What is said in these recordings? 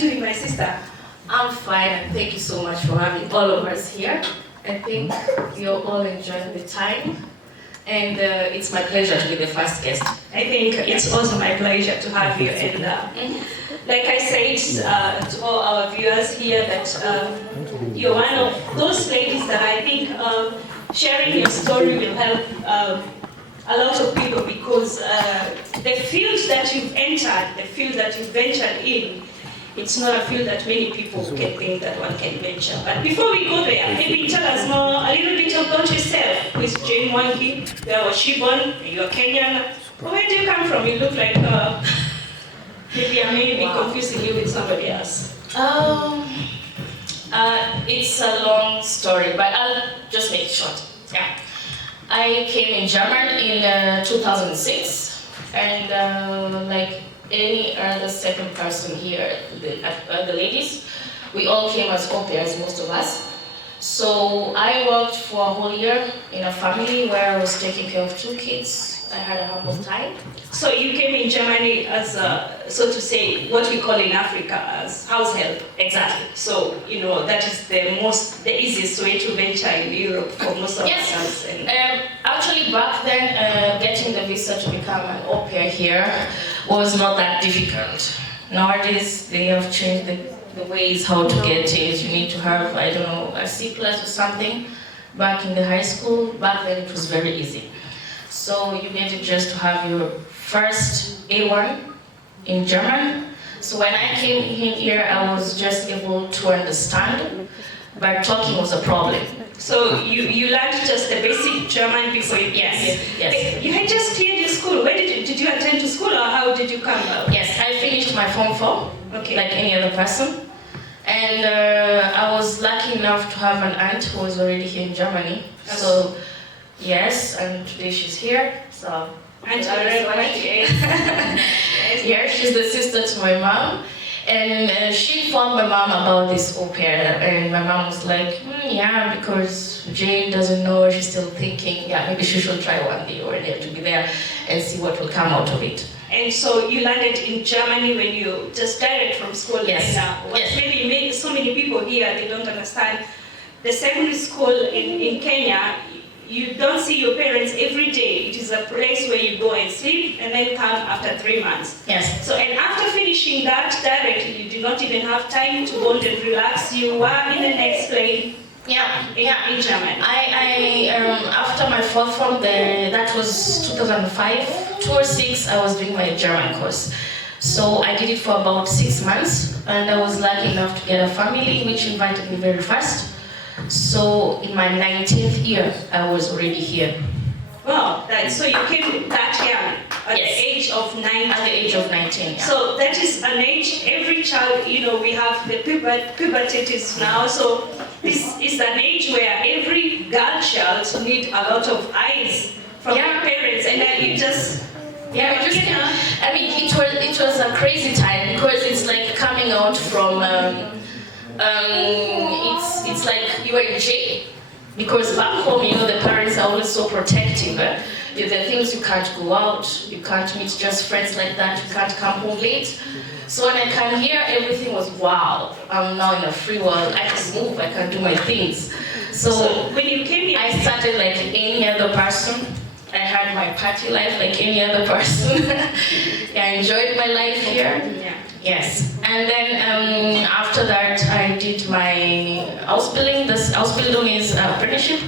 doing, my sister? I'm fine, and thank you so much for having all of us here. I think you're all enjoying the time, and it's my pleasure to be the first guest. I think it's also my pleasure to have you. And like I said to all our viewers here, that you're one of those ladies that I think sharing your story will help a lot of people, because the field that you've entered, the field that you've ventured in, it's not a field that many people can think that one can venture. But before we go there, maybe tell us a little bit about yourself. Who is Jane Mwangi? Where was she born? You're Kenyan. Where do you come from? You look like maybe I may be confusing you with somebody else. It's a long story, but I'll just make it short. Yeah. I came in Germany in 2006, and like any other second person here, the ladies, we all came as au pairs, most of us. So I worked for a whole year in a family where I was taking care of 2 kids. I had a humble time. So you came in Germany as, so to say, what we call in Africa as house help. Exactly. So, you know, that is the easiest way to venture in Europe for most of us. And actually, back then, getting the visa to become an au pair here was not that difficult. Nowadays, they have changed the ways how to get it. You need to have, I don't know, a C+ or something. Back in the high school, back then it was very easy. So you needed just to have your first A1 in German. So when I came in here, I was just able to understand, but talking was a problem. So you learned just the basic German before you came here? Yes. You had just cleared your school. Where did you attend to school, or how did you come out? Yes, I finished my Form 4, okay, like any other person. And I was lucky enough to have an aunt who was already here in Germany. So, yes, and today she's here. So, and yeah, she's the sister to my mom. And she informed my mom about this au pair, and my mom was like, yeah, because Jane doesn't know, she's still thinking, yeah, maybe she should try one day or day to be there and see what will come out of it. And so you landed in Germany when you just direct from school. Yes. And, what really made so many people here, they don't understand, the secondary school in Kenya, you don't see your parents every day. It is a place where you go and sleep and then come after 3 months. Yes. So, and after finishing that directly, you did not even have time to bond and relax. You were in the next plane. In Germany. After my 4th form, that was 2005, 2 or 6, I was doing my German course. So I did it for about 6 months, and I was lucky enough to get a family which invited me very fast. So in my 19th year, I was already here. Wow, so you came that young, at the age of 19? At the age of 19, yeah. So that is an age, every child, you know, we have the puberty now, so this is an age where every girl child needs a lot of eyes from their parents, and then you just... Yeah, I mean, it was a crazy time, because it's like coming out from... it's like you are in jail, because back home, you know, the parents are always so protective. There are things you can't go out, you can't meet just friends like that, you can't come home late. So when I came here, everything was wow. I'm now in a free world. I can move, I can do my things. So when you came here, I started like any other person. I had my party life like any other person. I enjoyed my life here. Yeah. Yes, and then after that I did my Ausbildung. This Ausbildung is apprenticeship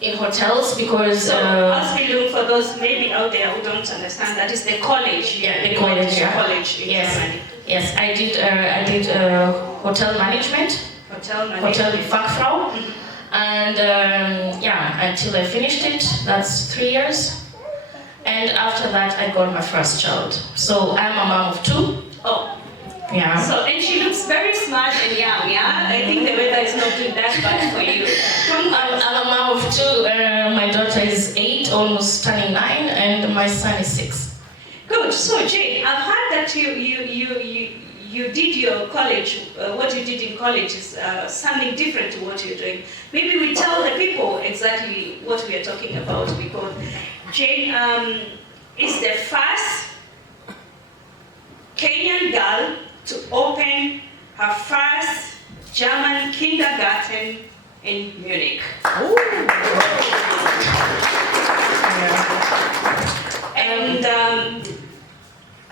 in hotels, because... So Ausbildung, for those maybe out there who don't understand, that is the college. Yeah, the college. College in Germany. Yes, I did hotel management. Hotel Fachfrau. And until I finished it, that's 3 years. And after that, I got my first child. So I'm a mom of 2. Oh. Yeah. So, and she looks very smart and young, yeah? I think the weather is not too that bad for you. I'm a mom of 2. My daughter is 8, almost turning 9, and my son is 6. Good. So, Jane, I've heard that you did your college, what you did in college is something different to what you're doing. Maybe we tell the people exactly what we are talking about, because Jane is the first Kenyan girl to open her first German kindergarten in Munich. And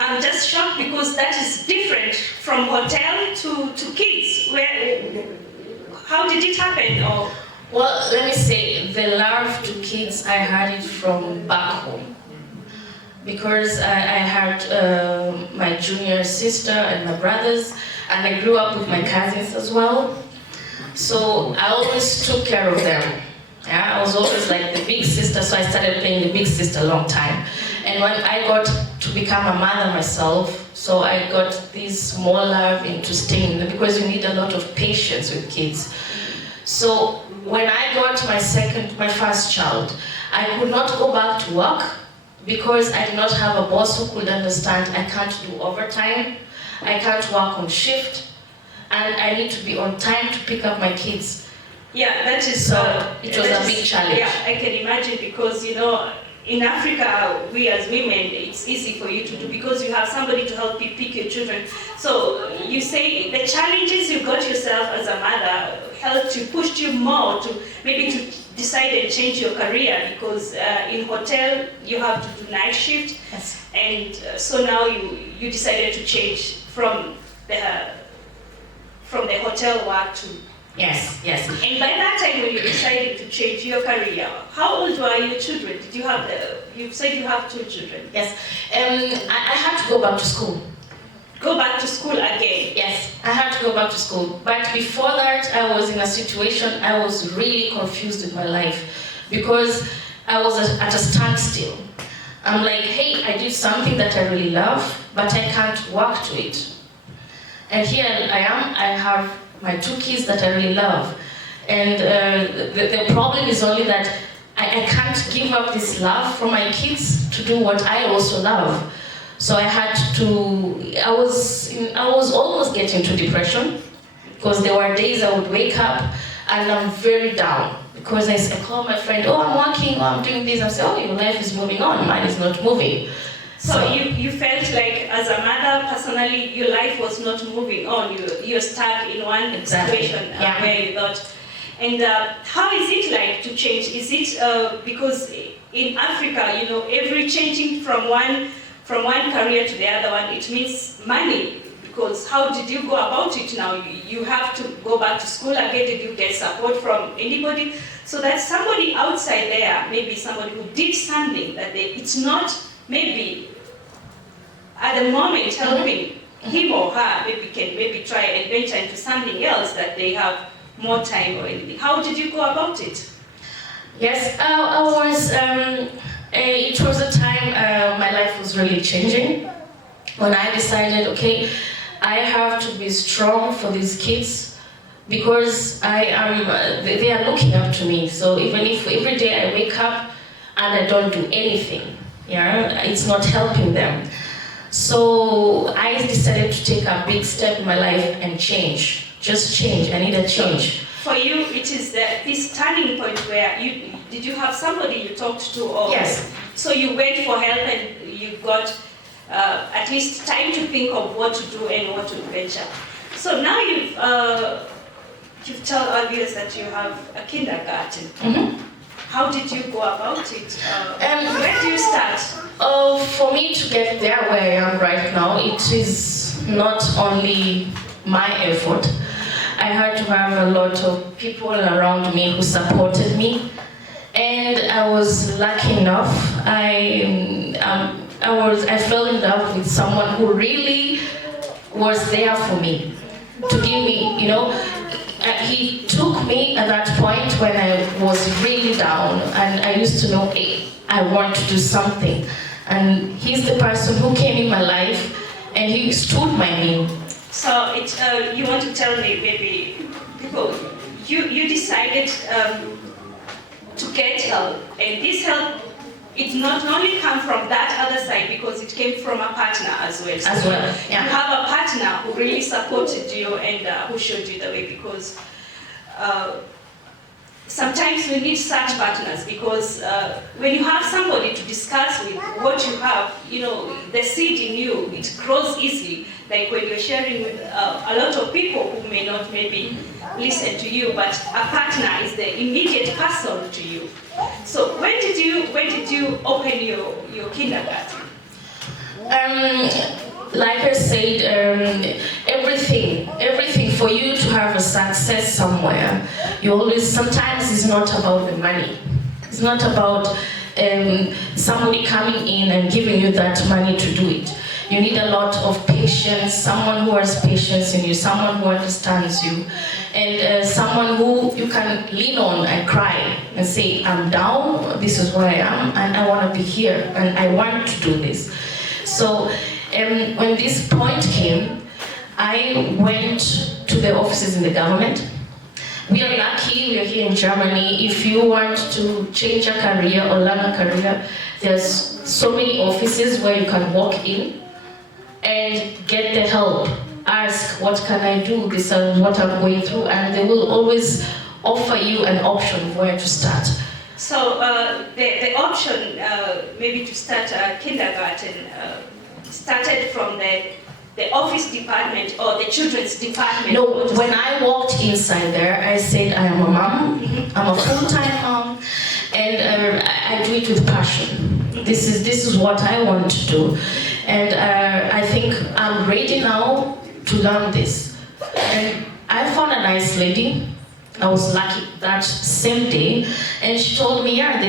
I'm just shocked because that is different from hotel to kids. How did it happen? Or well, let me say, the love to kids, I had it from back home. Because I had my junior sister and my brothers, and I grew up with my cousins as well. So I always took care of them. Yeah, I was always like the big sister, so I started playing the big sister a long time. And when I got to become a mother myself, so I got this more love into staying there because you need a lot of patience with kids. So when I got my first child, I could not go back to work because I did not have a boss who could understand I can't do overtime, I can't work on shift, and I need to be on time to pick up my kids. Yeah, that is. So it was a big challenge. Yeah, I can imagine because in Africa, we as women, it's easy for you to do because you have somebody to help you pick your children. So you say the challenges you got yourself as a mother helped you, pushed you more to maybe to decide and change your career because in hotel you have to do night shift. Yes. And so now you decided to change from the hotel work to. Yes, yes. And by that time when you decided to change your career, how old were your children? Did you have you said you have 2 children. Yes. I had to go back to school. Go back to school again? Yes, I had to go back to school. But before that, I was in a situation, I was really confused with my life because I was at a standstill. I'm like, hey, I did something that I really love, but I can't work to it. And here I am, I have my 2 kids that I really love. And the problem is only that I can't give up this love for my kids to do what I also love. So I had to, I was almost getting to depression because there were days I would wake up and I'm very down because I call my friend, oh, I'm working, oh, I'm doing this. I say, oh, your life is moving on, mine is not moving. So you felt like as a mother, personally, your life was not moving on. You're stuck in one situation where you thought. And how is it like to change? Is it because in Africa, every changing from one career to the other one, it means money. Because how did you go about it now? You have to go back to school again. Did you get support from anybody? So that somebody outside there, maybe somebody who did something that it's not maybe at the moment helping him or her, maybe try and venture into something else that they have more time or anything. How did you go about it? Yes, it was a time my life was really changing when I decided, okay, I have to be strong for these kids because they are looking up to me. So even if every day I wake up and I don't do anything, it's not helping them. So I decided to take a big step in my life and change. Just change. I need a change. For you, it is this turning point where did you have somebody you talked to? Or yes. So you went for help and you got at least time to think of what to do and what to venture. So now you've told our viewers that you have a kindergarten. Mm-hmm. How did you go about it? Where do you start? For me to get there where I am right now, it is not only my effort. I had to have a lot of people around me who supported me, and I was lucky enough. I fell in love with someone who really was there for me, to give me, he took me at that point when I was really down, and I used to know, hey, I want to do something. And he's the person who came in my life, and he stood by me. So you want to tell me, maybe, people, you decided to get help, and this help, it not only come from that other side because it came from a partner as well. So yeah. You have a partner who really supported you and who showed you the way because sometimes we need such partners because when you have somebody to discuss with what you have, the seed in you, it grows easily. like when you're sharing with a lot of people who may not maybe listen to you, but a partner is the immediate person to you. So when did you open your kindergarten? Like I said, everything for you to have a success somewhere, sometimes it's not about the money. It's not about somebody coming in and giving you that money to do it. You need a lot of patience, someone who has patience in you, someone who understands you, and someone who you can lean on and cry and say, I'm down, this is where I am, and I want to be here, and I want to do this. So when this point came, I went to the offices in the government. We are lucky, we are here in Germany. If you want to change a career or learn a career, there's so many offices where you can walk in and get the help. Ask, what can I do? This is what I'm going through, and they will always offer you an option of where to start. So the option maybe to start a kindergarten started from the office department or the children's department? No, when I walked inside there, I said I am a mom, I'm a full-time mom, and I do it with passion. This is what I want to do, and I think I'm ready now to learn this. And I found a nice lady. I was lucky that same day, and she told me, yeah,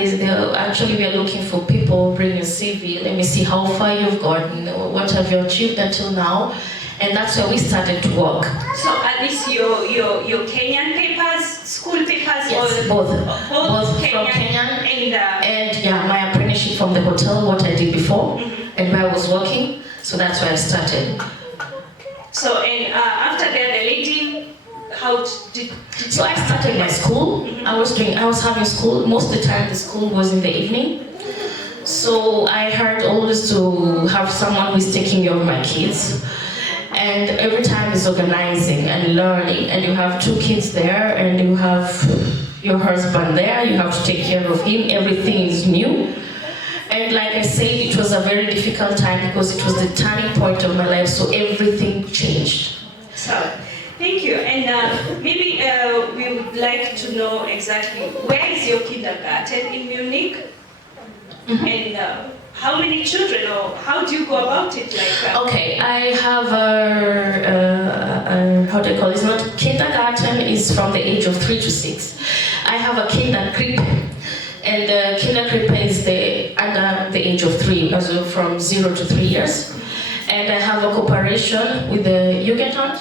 actually we are looking for people, bring a CV, let me see how far you've gotten, what have you achieved until now, and that's where we started to work. So are these your Kenyan papers, school papers? Yes, or both Kenyan from Kenyan and yeah, my apprenticeship from the hotel, what I did before, and where I was working, so that's where I started. So, and after that, the lady, how did So I started my school. I was having school. Most of the time the school was in the evening. So I had always to have someone who's taking care of my kids. And every time is organizing and learning. And you have 2 kids there, and you have your husband there. You have to take care of him. Everything is new. And like I said, it was a very difficult time because it was the turning point of my life. So everything changed. So, thank you. And maybe we would like to know exactly where is your kindergarten in Munich? And how many children, or how do you go about it? Okay, I have how do I call it? It's not kindergarten, is from the age of 3 to 6. I have a kinderkrippe, and kinderkrippe is under the age of 3, also from 0 to 3 years. And I have a cooperation with the Jugendamt.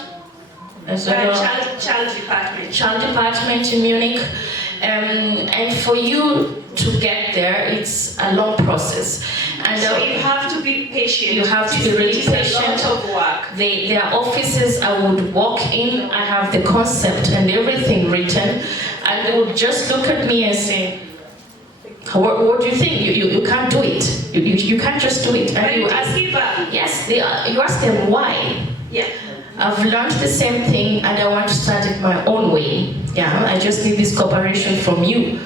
Child department in Munich, and for you to get there, it's a long process. And so you have to be patient. You have to be really patient. A lot of work. Their offices, I would walk in. I have the concept and everything written, and they would just look at me and say, "What do you think? You can't do it. You can't just do it." And you ask, yes, you ask them why. Yeah. I've learned the same thing, and I want to start it my own way. Yeah, I just need this cooperation from you,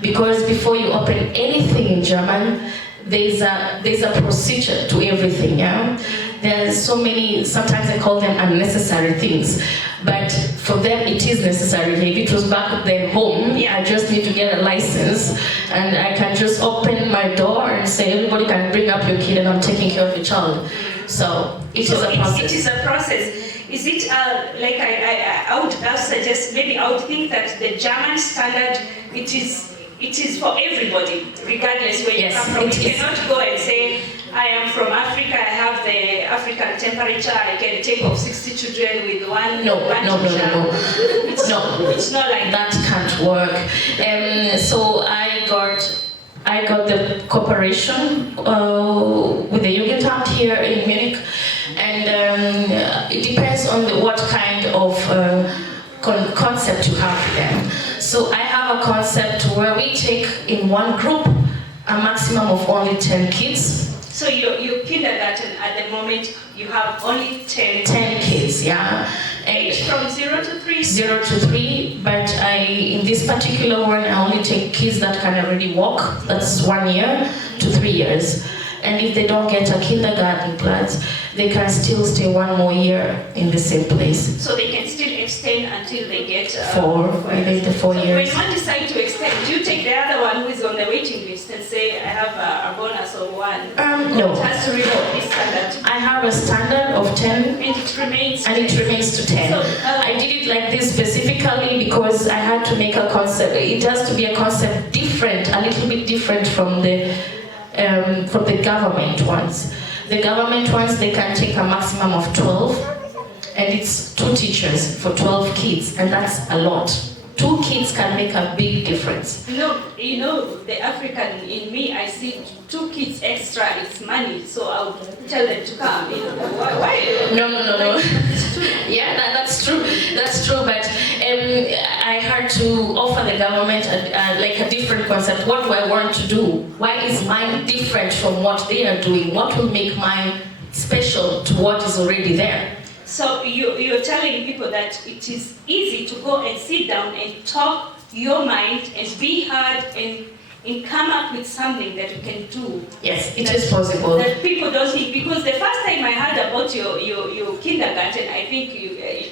because before you open anything in German, there's a procedure to everything. Yeah, there's so many. Sometimes I call them unnecessary things, but for them it is necessary. If it was back at their home, I just need to get a license, and I can just open my door and say, everybody can bring up your kid, and I'm taking care of your child. So it is a process. It is a process. Is it like I would suggest, maybe I would think that the German standard, it is for everybody, regardless where you come from. You cannot go and say, I am from Africa, I have the African temperature, I can take off 60 children with one No. It's not like that. Can't work. So I got the cooperation with the Jugendamt here in Munich, and it depends on what kind of concept you have with them. So I have a concept where we take in one group a maximum of only 10 kids. So your kindergarten at the moment, you have only 10 kids, yeah. Age from 0 to 3? 0 to 3, but in this particular one, I only take kids that can already walk. That's 1 year to 3 years. And if they don't get a kindergarten class, they can still stay 1 more year in the same place. So they can still extend until they get 4 years. When one decide to extend, do you take the other one who is on the waiting list and say, I have a bonus of 1? No. It has to remain this standard. I have a standard of 10. And it remains. And it remains to 10. So, I did it like this specifically because I had to make a concept. It has to be a concept different, a little bit different from the government ones. The government ones, they can take a maximum of 12, and it's 2 teachers for 12 kids, and that's a lot. 2 kids can make a big difference. You know, the African in me, I see 2 kids extra, it's money, so I'll tell them to come. You know, why? No. Yeah, that's true. That's true, but I had to offer the government like a different concept. What do I want to do? Why is mine different from what they are doing? What will make mine special to what is already there? So you're telling people that it is easy to go and sit down and talk your mind and be heard and come up with something that you can do. Yes, it is possible. That people don't think, because the first time I heard about your kindergarten, I think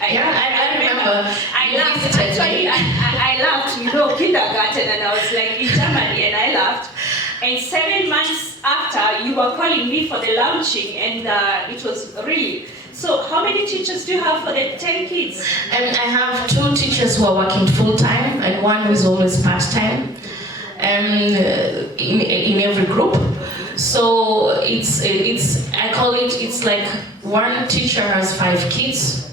I remember. I laughed. Actually, I laughed. You know, kindergarten, and I was like in Germany, and I laughed. And 7 months after, you were calling me for the launching, and it was really. So how many teachers do you have for the 10 kids? I have 2 teachers who are working full-time and 1 who is always part-time in every group. So I call it's like 1 teacher has 5 kids,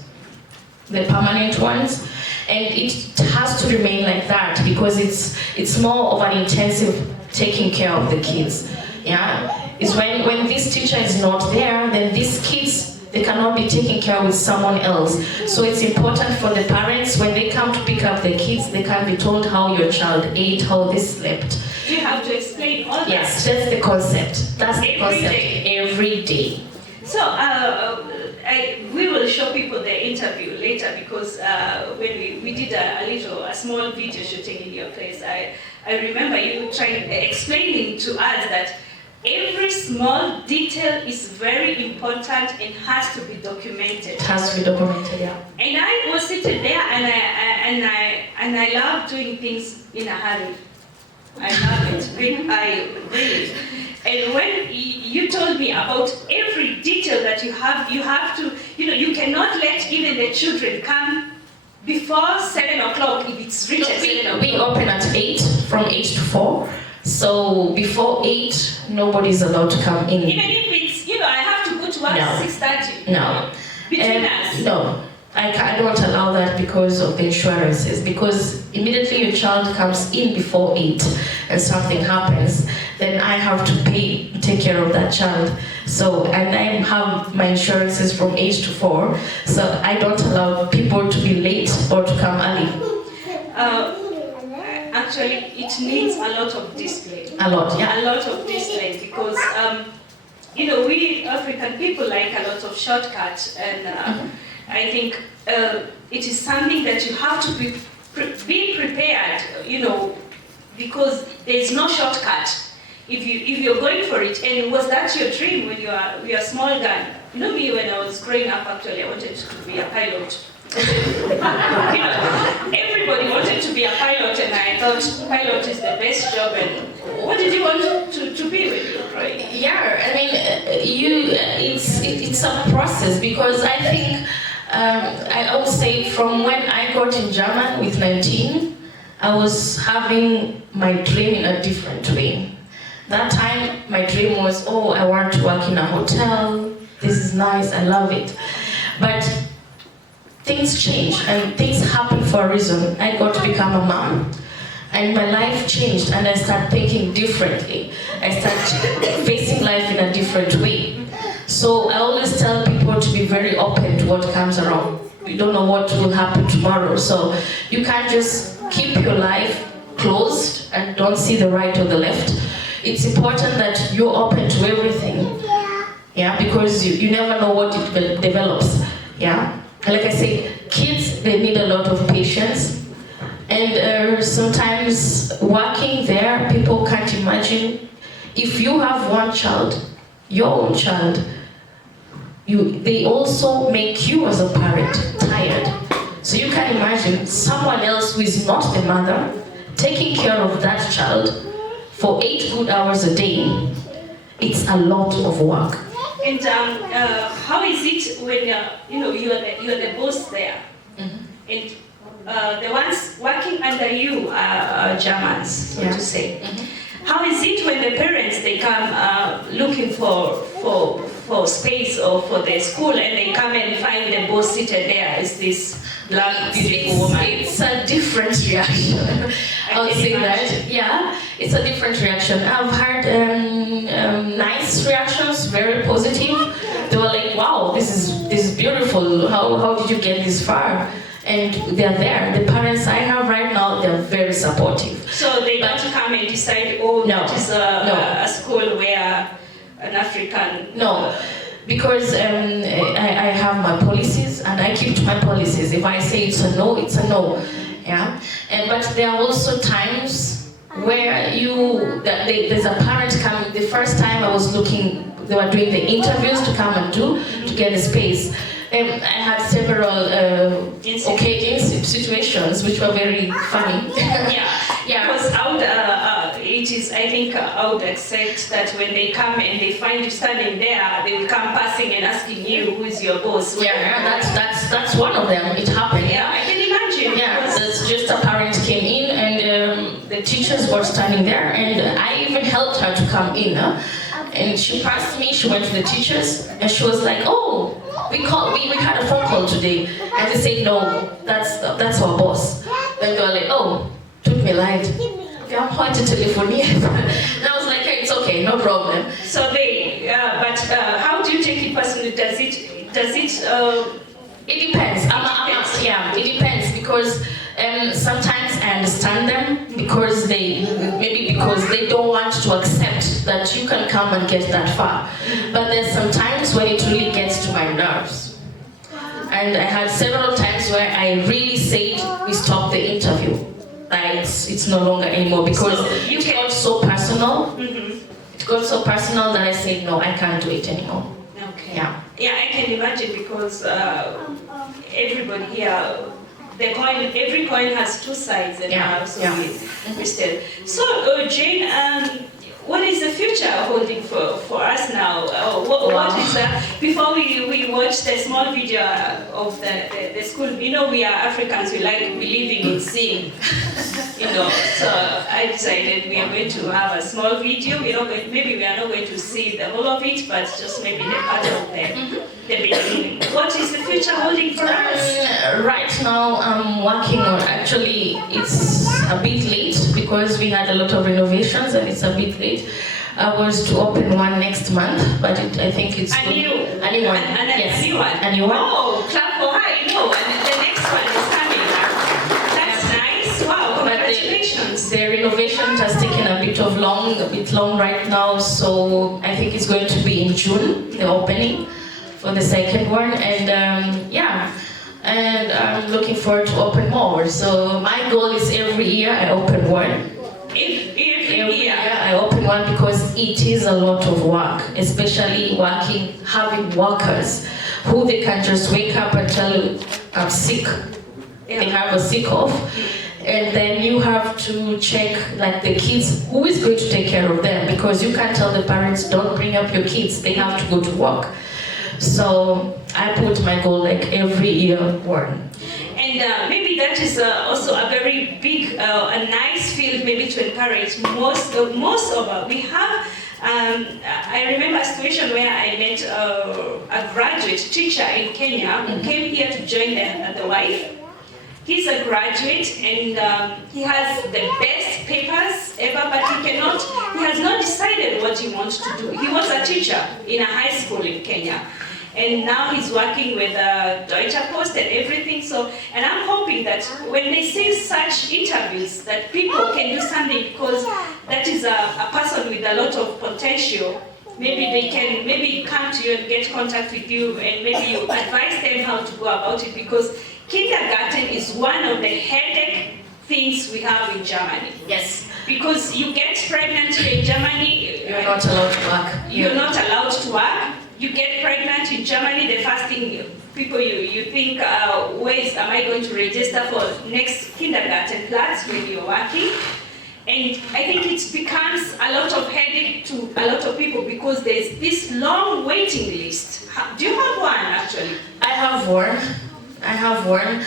the permanent ones, and it has to remain like that because it's more of an intensive taking care of the kids. Yeah, it's when this teacher is not there, then these kids, they cannot be taken care of with someone else. So it's important for the parents, when they come to pick up the kids, they can be told how your child ate, how they slept. You have to explain all that. Yes, that's the concept. That's the concept. Every day. So we will show people the interview later, because when we did a small video shooting in your place, I remember you explaining to us that every small detail is very important and has to be documented. It has to be documented, yeah. And I was sitting there, and I love doing things in a hurry. I love it. I really. And when you told me about every detail that you have to, you cannot let even the children come before 7 o'clock if it's written. We open at 8, from 8 to 4. So before 8, nobody's allowed to come in. Even if it's, I have to go to work at 6:30. No. Between us. No. I don't allow that because of the insurances. Because immediately your child comes in before 8 and something happens, then I have to take care of that child. So, and I have my insurances from 8 to 4. So I don't allow people to be late or to come early. Actually, it needs a lot of discipline. A lot, yeah. A lot of discipline, because we African people like a lot of shortcuts, and I think it is something that you have to be prepared, because there is no shortcut. If you're going for it, and was that your dream when you are a small girl? Me, when I was growing up, actually, I wanted to be a pilot. Everybody wanted to be a pilot, and I thought pilot is the best job. And what did you want to be when you were growing up? Yeah, I mean, it's a process, because I think I would say from when I got in German with 19, I was having my dream in a different way. That time, my dream was, I want to work in a hotel. This is nice, I love it. But things change and things happen for a reason. I got to become a mom, and my life changed, and I started thinking differently. I started facing life in a different way. So I always tell people to be very open to what comes around. You don't know what will happen tomorrow, so you can't just keep your life closed and don't see the right or the left. It's important that you're open to everything, yeah, because you never know what it develops, yeah. Like I say, kids, they need a lot of patience, and sometimes working there, people can't imagine. If you have one child your own child, they also make you as a parent tired. So you can imagine someone else who is not the mother taking care of that child for 8 good hours a day. It's a lot of work. And how is it when you're the boss there, and the ones working under you are Germans, so to say? How is it when the parents, they come looking for space or for their school, and they come and find the boss seated there as this black beautiful woman? It's a different reaction. I would say that. Yeah, it's a different reaction. I've heard nice reactions, very positive. They were like, "Wow, this is beautiful. How did you get this far?" And they're there. The parents I have right now, they're very supportive. So they don't come and decide, that is a school where an African... No, because I have my policies, and I keep to my policies. If I say it's a no, it's a no. Yeah. But there are also times where there's a parent coming. The first time I was looking, they were doing the interviews to come and to get a space. I had several situations which were very funny. Yeah. Because I would accept that when they come and they find you standing there, they will come passing and asking you, who is your boss? Yeah, that's one of them. It happened. Yeah, I can imagine. Yeah, that's just a parent came in, and the teachers were standing there, and I even helped her to come in. And she passed me, she went to the teachers, and she was like, "Oh, we had a phone call today." And they said, "No, that's our boss." Then they were like, "Oh, took me light. I'm quite a telephone." And I was like, "Hey, it's okay, no problem." So but how do you take it personally? Does it? It depends. Yeah, it depends, because sometimes I understand them because they don't want to accept that you can come and get that far. But there's sometimes when it really gets to my nerves. And I had several times where I really said, we stop the interview. It's no longer anymore, because it got so personal. It got so personal that I said, no, I can't do it anymore. Okay. Yeah. Yeah, I can imagine, because everybody here, every coin has two sides, and we still. So, Jane, what is the future holding for us now? What is that? Before we watch the small video of the school, we are Africans, we believing in seeing, so I decided we are going to have a small video. Maybe we are not going to see the whole of it, but just maybe the part of the beginning. What is the future holding for us? Right now, I'm working on, actually, it's a bit late because we had a lot of renovations and it's a bit late. I was to open one next month, but I think it's a new one. Yes. A new one. Oh, clap for her! And the next one is coming. That's nice. Wow! Congratulations. The renovation has taken a bit long right now, so I think it's going to be in June, the opening for the second one, and and I'm looking forward to open more. So my goal is every year I open one. Every year I open one, because it is a lot of work, especially having workers who they can just wake up and tell you, I'm sick. Yeah. They have a sick off. And then you have to check, like, the kids, who is going to take care of them, because you can't tell the parents, don't bring up your kids, they have to go to work. So I put my goal like every year one. And maybe that is also a very big, a nice field maybe to encourage most of we have. I remember a situation where I met a graduate teacher in Kenya who came here to join the wife. He's a graduate, and he has the best papers ever, but he has not decided what he wants to do. He was a teacher in a high school in Kenya. And now he's working with Deutsche Post and everything. So, and I'm hoping that when they see such interviews, that people can do something, because that is a person with a lot of potential. Maybe they can come to you and get contact with you, and maybe you advise them how to go about it, because kindergarten is one of the headache things we have in Germany. Yes. Because you get pregnant in Germany, You're not allowed to work. You're not allowed to work. You get pregnant in Germany, the first thing people you think, where am I going to register for next kindergarten class when you're working? And I think it becomes a lot of headache to a lot of people because there's this long waiting list. Do you have one actually? I have one,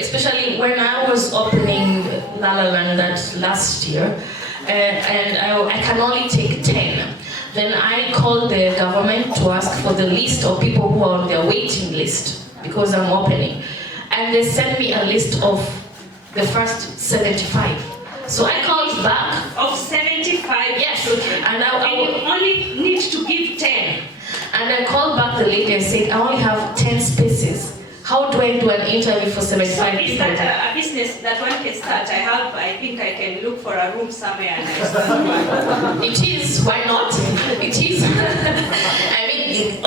especially when I was opening La La Land that last year, and I can only take 10. Then I called the government to ask for the list of people who are on their waiting list because I'm opening. And they sent me a list of the first 75. So I called back. Of 75 Yes. children. And you only need to give 10. And I called back the lady and said, I only have 10 spaces. How do I do an interview for 75 So people? is that a business that one can start? I think I can look for a room somewhere and I start one. It is, why not? It is. I mean,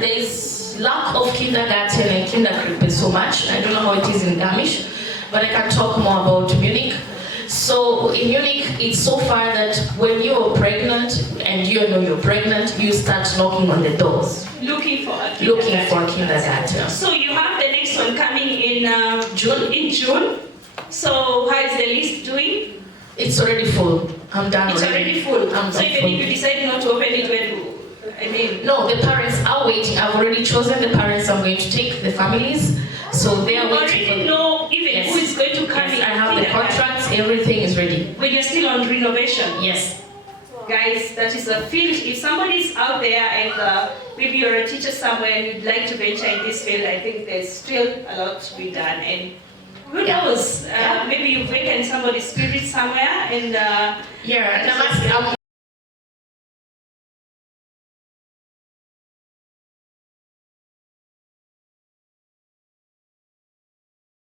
there's lack of kindergarten and kindergarten so much. I don't know how it is in Danish, but I can talk more about Munich. So in Munich, it's so far that when you're pregnant and you know you're pregnant, you start knocking on the doors. Looking for a kindergarten. So you have the next one coming in June. In June. So how is the list doing? It's already full. I'm done. It's already full. So even full. if you decide not to open it, no, the parents are waiting. I've already chosen the parents I'm going to take, the families. So they are waiting. You already know even who is going to come in. I have the contracts. Everything is ready. When you're still on renovation. Yes. Guys, that is a field. If somebody's out there and maybe you're a teacher somewhere and you'd like to venture in this field, I think there's still a lot to be done. And who knows? Maybe you awaken somebody's spirit somewhere and I'm